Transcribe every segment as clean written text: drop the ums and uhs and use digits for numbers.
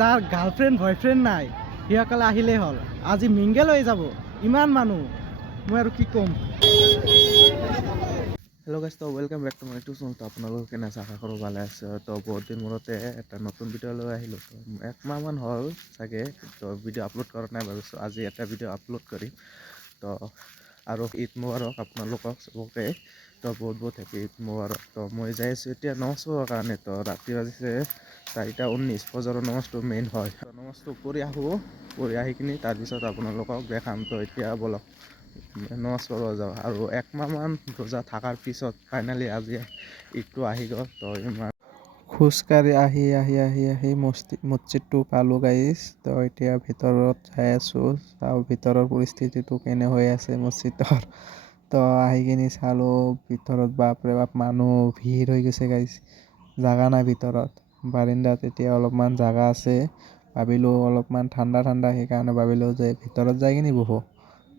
যাৰ girlfriend boyfriend নাই সিসকলে আহিলেই হ'ল আজি মিংগেল হৈ যাব ইমান মানুহ মই আৰু কি ক'ম। হেল্ল' গাইজ তো welcome back to my YouTube channel. তো আপোনালোক কেনে আছে আশা কৰোঁ ভালে আছে। তো বহুত দিন মূৰতে এটা নতুন ভিডিঅ' লৈ আহিলোঁ। তো একমাহমান হ'ল চাগে তো ভিডিঅ' আপলোড কৰা নাই, ভাবিছোঁ আজি এটা ভিডিঅ' আপলোড কৰিম। তো আৰু ঈদ মুবাৰক আপোনালোকক চবকে। তো বহুত বহুত হেপী ঈদ মুবাৰক। তো মই যাই আছোঁ এতিয়া নমাজ পঢ়িবৰ কাৰণে। তো ৰাতি বাজিছে 4:19, ফজৰৰ নমাজটো মেইন হয়। তো নমাজটো কৰি আহোঁ, কৰি আহি কিনি তাৰপিছত আপোনালোকক দেখাম। তো এতিয়া বলক নমাজ পঢ়িব যাওঁ। আৰু একমাহমান ৰোজা থকাৰ পিছত ফাইনেলি আজি ঈদটো আহি গ'ল। তো ইমান খোজকাঢ়ি আহি মছজিদটো পালোঁ গাইজ। তো এতিয়া ভিতৰত যাই আছোঁ, চাওঁ ভিতৰৰ পৰিস্থিতিটো কেনে হৈ আছে মছজিদৰ। তো আহি কিনি চালোঁ ভিতৰত বাপৰে বাপ মানুহ ভিৰ হৈ গৈছে গাইজ, জাগা নাই ভিতৰত। বাৰিণ্ডাত এতিয়া অলপমান জাগা আছে, ভাবিলোঁ অলপমান ঠাণ্ডা সেইকাৰণে ভাবিলোঁ যে ভিতৰত যাই কিনি বহোঁ।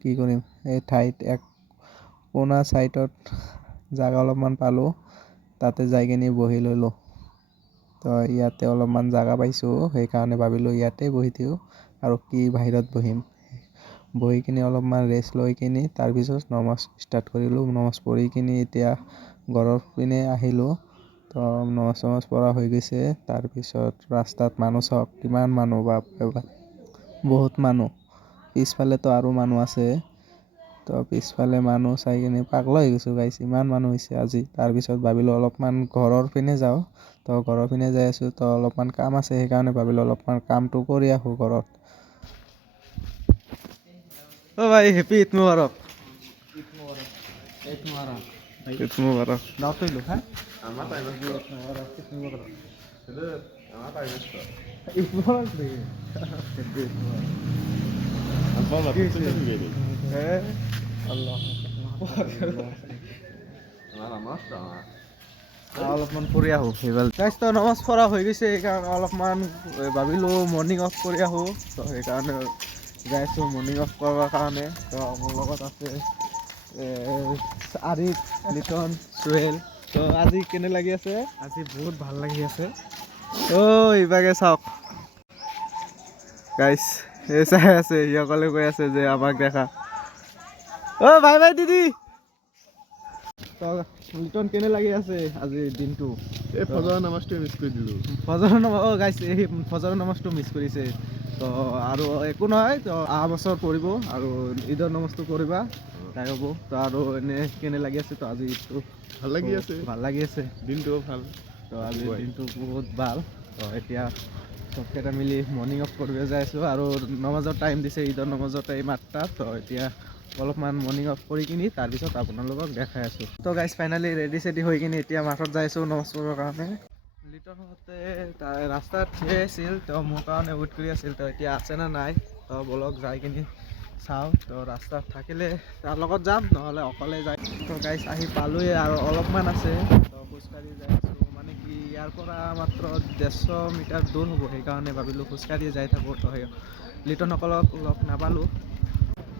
কি কৰিম, এই ঠাইত এক কোনা ছাইডত জাগা অলপমান পালোঁ, তাতে যাই কিনি বহি ল'লোঁ। তো ইয়াতে অলপমান জাগা পাইছোঁ, সেইকাৰণে ভাবিলোঁ ইয়াতে বহি দিওঁ আৰু কি বাহিৰত বহিম। বহি কিনি অলপমান ৰেষ্ট লৈ কিনি তাৰপিছত নমাজ ষ্টাৰ্ট কৰিলোঁ। নমাজ পঢ়ি কিনি এতিয়া ঘৰৰ পিনে আহিলোঁ। তো নমাজ পঢ়া হৈ গৈছে। তাৰপিছত ৰাস্তাত মানুহ চাওক কিমান মানুহ, বাপৰে বাপ বহুত মানুহ। পিছফালেতো আৰু মানুহ আছে। তো পিছফালে মানুহ চাই কিনি পাগলা হৈ গৈছোঁ গাইছ, ইমান মানুহ হৈছে আজি। তাৰপিছত ভাবিলোঁ অলপমান ঘৰৰ পিনে যাওঁ। তো ঘৰৰ পিনে যাই আছোঁ। তো অলপমান কাম আছে, সেইকাৰণে ভাবিলোঁ অলপমান কামটো কৰি আহোঁ ঘৰত। অ' ভাই হেপী ঈদ মুবাৰক। ঈদ মুবাৰক। দাও তৈলো হ্যাঁ আমার টাইম আছে। আমার টাইম আছে। ঈদ মুবারক দে আল্লাহ অলপমান পঢ়ি আহোঁ। তো নমাজ পঢ়া হৈ গৈছে, সেইকাৰণে অলপমান ভাবিলোঁ মৰ্ণিং ৱাক কৰি আহোঁ। তো সেইকাৰণে যাই আছোঁ মৰ্ণিং ৱাক কৰিবৰ কাৰণে। তো মোৰ লগত আছে আৰিফ, লিটন, চুহেল। তো আজি কেনে লাগি আছে? আজি বহুত ভাল লাগি আছে। ইভাগে চাওক গাইছ, এই চাই আছে, সিসকলে কৈ আছে যে আমাক দেখা। বাই দিদি। তো লিটন কেনে লাগি আছে আজি দিনটো? এই ফজৰৰ নামাজটো মিছ কৰি দিলোঁ। ফজৰৰ নামাজ গাইছ, এই ফজৰৰ নামাজটো মিছ কৰিছে। তো আৰু একো নহয়, তো অহা বছৰ পঢ়িব আৰু ঈদৰ নামাজটো কৰিবা তাই হ'ব। তো আৰু এনে কেনে লাগি আছে? তো আজি ঈদটো ভাল লাগি আছে, দিনটোও ভাল। তো আজি দিনটো বহুত ভাল। তো এতিয়া চবকেইটা মিলি মৰ্ণিং ৱাক কৰিব যাই আছোঁ আৰু নমাজৰ টাইম দিছে, ঈদৰ নমাজৰ টাইম 8টা। তো এতিয়া অলপমান মৰ্ণিং ৱাক কৰি কিনি তাৰপিছত আপোনালোকক দেখাই আছোঁ। তো গাইজ ফাইনেলি ৰেডি চেডি হৈ কিনি এতিয়া মাঠত যাই আছোঁ নমাজ পঢ়িবৰ কাৰণে। লিটনহঁতে ৰাস্তাত থিয় আছিল, তো মোৰ কাৰণে ৱেইট কৰি আছিল। তো এতিয়া আছে নে নাই, তো বলক যাই কিনি চাওঁ। তো ৰাস্তাত থাকিলে তাৰ লগত যাম, নহ'লে অকলে যাই। তো গাইজ আহি পালোঁৱে আৰু অলপমান আছে। তো খোজকাঢ়ি যাই আছোঁ, মানে কি ইয়াৰ পৰা মাত্ৰ 150 মিটাৰ দূৰ হ'ব, সেইকাৰণে ভাবিলোঁ খোজকাঢ়ি যাই থাকোঁ। তো সেই লিটনসকলক লগ নাপালোঁ।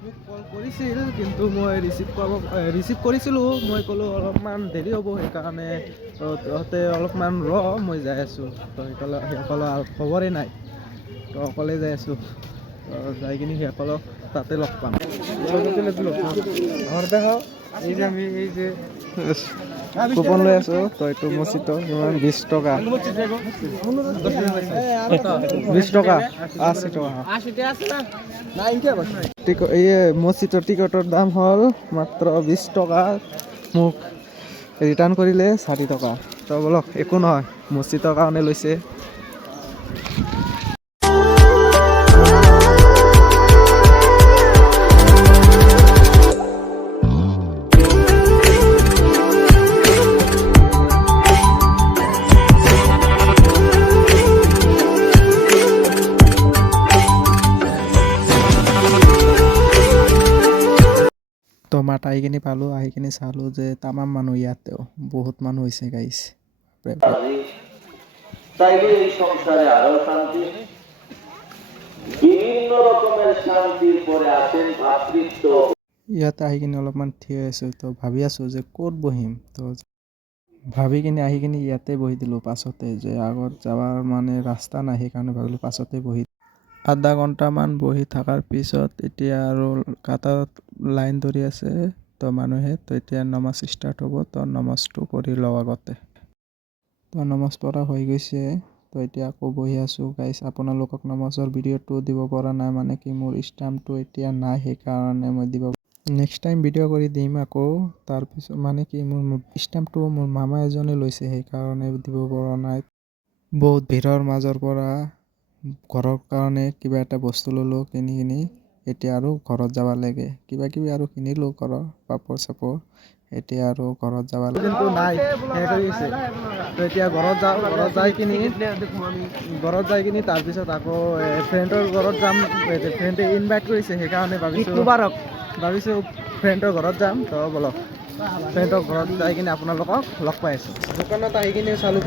মোক কল কৰিছিল, কিন্তু মই ৰিচিভ কৰিছিলোঁ। মই ক'লোঁ অলপমান দেৰি হ'ব, সেইকাৰণে তহঁতে অলপমান মই যাই আছোঁ। তো সেইসকলৰ খবৰেই নাই, তো অকলে যাই আছোঁ। তো যাই কিনি সেইসকলক তাতে লগ পাম। এই যে আমি এই যে কুপন লৈ আছোঁ। তো এইটো মছজিদৰ কিমান 20 টকা, 20 টকা, 80 টকা। এই মছজিদৰ টিকটৰ দাম হ'ল মাত্ৰ 20 টকা। মোক ৰিটাৰ্ণ কৰিলে 4 টকা। তো বলক একো নহয়, মছজিদৰ কাৰণে লৈছে। তো মাত আহি কিনি পালোঁ, আহি কিনি চালোঁ যে তামাম মানুহ, ইয়াতেও বহুত মানুহ হৈছে গাইছ। চাইলে এই সংসারে আরো শান্তি, বিভিন্ন রকমের শান্তির পরে আছেন ভাতৃত্ব। ইয়াতে আহি কিনে অলপমান থিয় আছোঁ। তো ভাবি আছোঁ যে ক'ত বহিম। তো ভাবি কিনে আহি কিনে ইয়াতে বহি দিলোঁ পাছতে, যে আগত যাবৰ মানে ৰাস্তা নাই, সেইকাৰণে ভাবিলোঁ পাছতে বহি আধা ঘণ্টামান বহি থকাৰ পিছত এতিয়া আৰু কাটাৰত লাইন ধৰি আছে তো মানুহে, তো এতিয়া নমাজ ষ্টাৰ্ট হ'ব, তো নমাজটো পঢ়ি লওঁ আগতে। তো নমাজ পঢ়া হৈ গৈছে, তো এতিয়া আকৌ বহি আছোঁ গাইছ। আপোনালোকক নমাজৰ ভিডিঅ'টো দিব পৰা নাই, মানে কি মোৰ ষ্টাম্পটো এতিয়া নাই, সেইকাৰণে মই দিব নেক্সট টাইম ভিডিঅ' কৰি দিম আকৌ। তাৰপিছত মানে কি মোৰ ষ্টাম্পটো মোৰ মামা এজনে লৈছে, সেইকাৰণে দিব পৰা নাই। বহুত ভিৰৰ মাজৰ পৰা ঘৰৰ কাৰণে কিবা এটা বস্তু ল'লোঁ, কিনি এতিয়া আৰু ঘৰত যাব লাগে। কিবা কিবি আৰু কিনিলোঁ ঘৰৰ পাপৰ চাপৰ, এতিয়া আৰু ঘৰত যাব লাগে। নাই শেষ হৈ গৈছে, তো এতিয়া ঘৰত যাওঁ, ঘৰত যাই কিনি তাৰপিছত আকৌ ফ্ৰেণ্ডৰ ঘৰত যাম। ফ্ৰেণ্ডে ইনভাইট কৰিছে, সেইকাৰণে ভাবিছোঁ ফ্ৰেণ্ডৰ ঘৰত যাম। তো বলক ফ্ৰেণ্ডৰ ঘৰত যাই কিনে আপোনালোকক লগ পাই আছোঁ। দোকানত আহি কিনে চালোঁ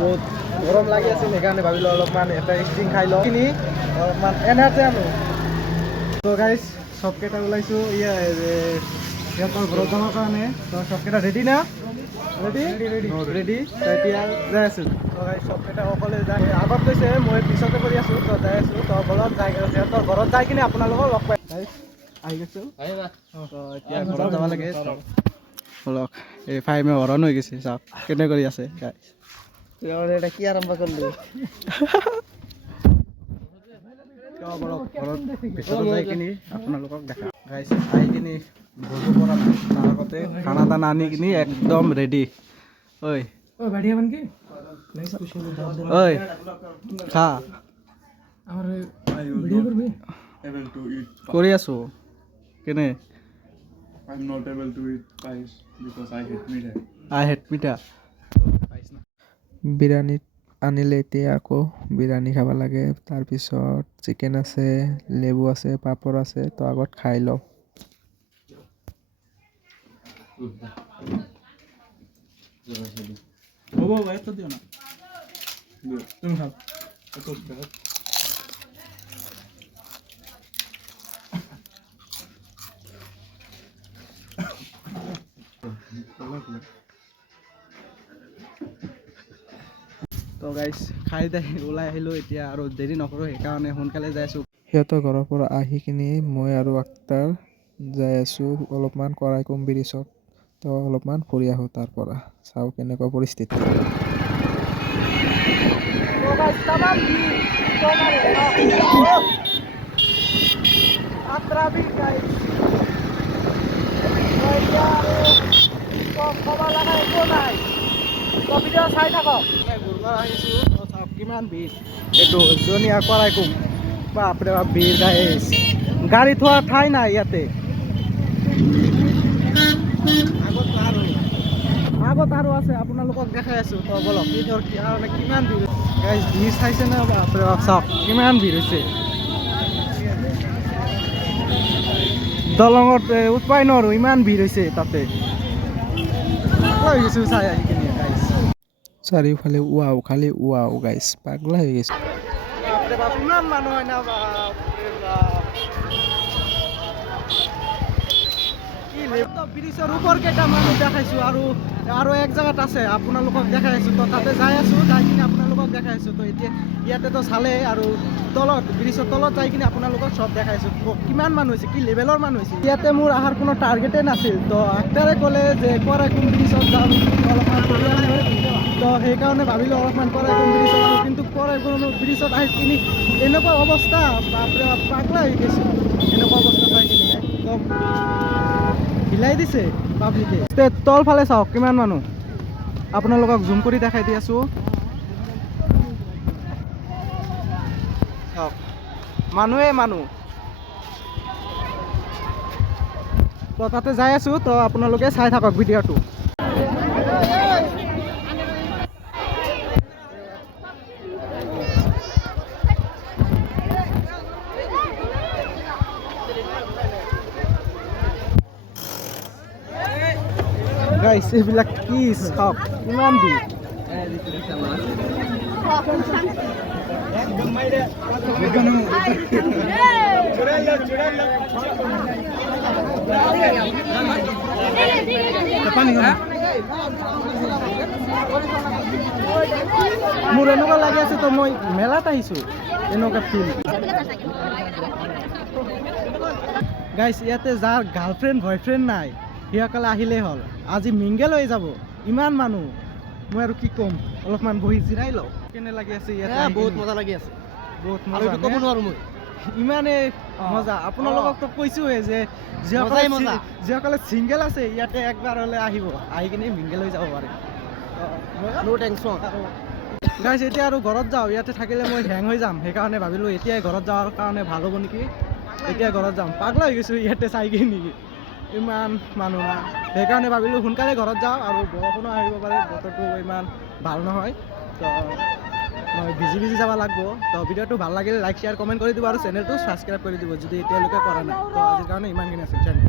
বহুত গৰম লাগি আছিল, সেইকাৰণে ভাবিলোঁ অলপমান এটা ষ্টিং খাই লওঁ কিনি অলপমান এনাৰ্জি আনো। তো গাইজ চবকেইটা ওলাইছোঁ সিহঁতৰ ঘৰত যাবৰ কাৰণে। তো চবকেইটা ৰেডি না? ৰেডি তো এতিয়া যাই আছোঁ। তো গাইজ চবকেইটা অকলে যাই আগত গৈছে, মই পিছতে কৰি আছোঁ। তো যাই আছোঁ, তো বলক যাই সিহঁতৰ ঘৰত যাই কিনে আপোনালোকক লগ পাই আহি গৈছোঁ। তো এতিয়া ঘৰত যাব লাগে। বলক এই ফাইমে হৰণ হৈ গৈছে, চাওক কেনে কৰি আছে গাইজ। এটা কি আৰম্ভ কৰিলোঁ। বলক ঘৰত ভিতৰত যাই কিনি আপোনালোকক দেখা গাইজ। আহি কিনি বহিব পৰা তাৰ আগতে খানা দানা আনি কিনি একদম ৰেডি। ঐ খা কৰি আছোঁ কেনে। I'm not able to eat rice because I hate meat. মিঠা বিৰিয়ানীত আনিলে এতিয়া আকৌ বিৰিয়ানী খাব লাগে। তাৰপিছত চিকেন আছে, লেবু আছে, পাপৰ আছে, তো আগত খাই লওঁ। তো গাইজ খাই ওলাই আহিলোঁ, এতিয়া আৰু দেৰি নকৰোঁ, সেইকাৰণে সোনকালে যাই আছোঁ। সিহঁতৰ ঘৰৰ পৰা আহি কিনি মই আৰু আক্তাৰ যাই আছোঁ অলপমান কৰাইকুম ব্ৰিজত। তো অলপমান ফুৰি আহোঁ তাৰ পৰা, চাওঁ কেনেকুৱা পৰিস্থিতি। চাই থাকক গুৰগাঁও আহিছোঁ, চাওক কিমান ভিৰ। এইটো জনিয়া কৰাইকুম, বাপৰে বাপ ভিৰ গাইছ, গাড়ী থোৱাৰ ঠাই নাই ইয়াতে। আগত আৰু আছে, আপোনালোকক দেখাই আছোঁ। তো বলক ঈদৰ কাৰণে কিমান ভিৰ গাইছ, ভিৰ চাইছে না? বাপৰে বাপ চাওক কিমান ভিৰ হৈছে। দলঙত উঠবাই নোৱাৰোঁ, ইমান ভিৰ হৈছে তাতে। হৈ গৈছোঁ চাই আহি কিনে গাইছ। চাৰিওফালে ৱাও, খালি ৱাও গাইছ, পাগলা হৈ গৈছে। ইমান মানুহ হয় না, ব্ৰিজৰ ওপৰ কেইটা মানুহ দেখাইছোঁ, আৰু এক জেগাত আছে আপোনালোকক দেখাই আছোঁ। তো তাতে যাই আছোঁ, যাই কিনে আপোনালোকক দেখাই আছোঁ। তো এতিয়া ইয়াতেতো চালে আৰু তলত ব্ৰিজৰ তলত যাই কিনে আপোনালোকক চব দেখাইছোঁ কিমান মানুহ হৈছে, কি লেভেলৰ মানুহ হৈছে। ইয়াতে মোৰ অহাৰ কোনো টাৰ্গেটেই নাছিল। তো আক্তাৰে ক'লে যে কৰাইকুম ব্ৰিজত যাম অলপমান প্ৰগ্ৰাম হয়, তো সেইকাৰণে ভাবিলোঁ অলপমান কৰাইকুম ব্ৰিজত যাওঁ। কিন্তু কৰাইকুম ব্ৰিজত আহি কিনি এনেকুৱা অৱস্থা, বাপৰে বাপ পাগলা হৈ গৈছোঁ। এনেকুৱা অৱস্থা চাই কিনে একদম হিলাই দিছে পাব্লিকে। তলফালে চাওক কিমান মানুহ, আপোনালোকক জুম কৰি দেখাই দি আছোঁ। চাওক মানুহে মানুহ। তো তাতে যাই আছোঁ, তো আপোনালোকে চাই থাকক ভিডিঅ'টো। গাইছ এইবিলাক কি চাওক কিমান ভিৰ। মোৰ এনেকুৱা লাগি আছে তো মই মেলাত আহিছোঁ এনেকুৱা ফিল গাইছ ইয়াতে যাৰ গাৰ্লফ্ৰেণ্ড বয়ফ্ৰেণ্ড নাই সিসকলে আহিলেই হ'ল আজি মিংগেল হৈ যাব ইমান মানুহ মই আৰু কি ক'ম অলপমান বহি জিৰাই লওঁ কেনে লাগি আছে ইয়াতে বহুত মজা লাগি আছে বহুত মজা ক'ব নোৱাৰোঁ মই ইমানে মজা আপোনালোকক তো কৈছোঁৱে যে যিসকলে ছিংগেল আছে ইয়াতে একবাৰ হ'লে আহিব আহি কিনে মিংগেল হৈ যাব পাৰে ন' টেনশ্যন গাইছ এতিয়া আৰু ঘৰত যাওঁ ইয়াতে থাকিলে মই হেং হৈ যাম সেইকাৰণে ভাবিলোঁ এতিয়াই ঘৰত যোৱাৰ কাৰণে ভাল হ'ব নেকি এতিয়া ঘৰত যাম পাগলা হৈ গৈছোঁ ইয়াতে চাই কিনি ইমান মানুহ না সেইকাৰণে ভাবিলোঁ সোনকালে ঘৰত যাওঁ আৰু বৰষুণো আহিব পাৰে বতৰটো ইমান ভাল নহয় তো মই ভিজি যাব লাগিব তো ভিডিঅ'টো ভাল লাগিলে লাইক শ্বেয়াৰ কমেণ্ট কৰি দিব আৰু চেনেলটো ছাবস্ক্ৰাইব কৰি দিব যদি এতিয়ালৈকে কৰা নাই তো আজিৰ কাৰণে ইমানখিনি আছে থেংক ইউ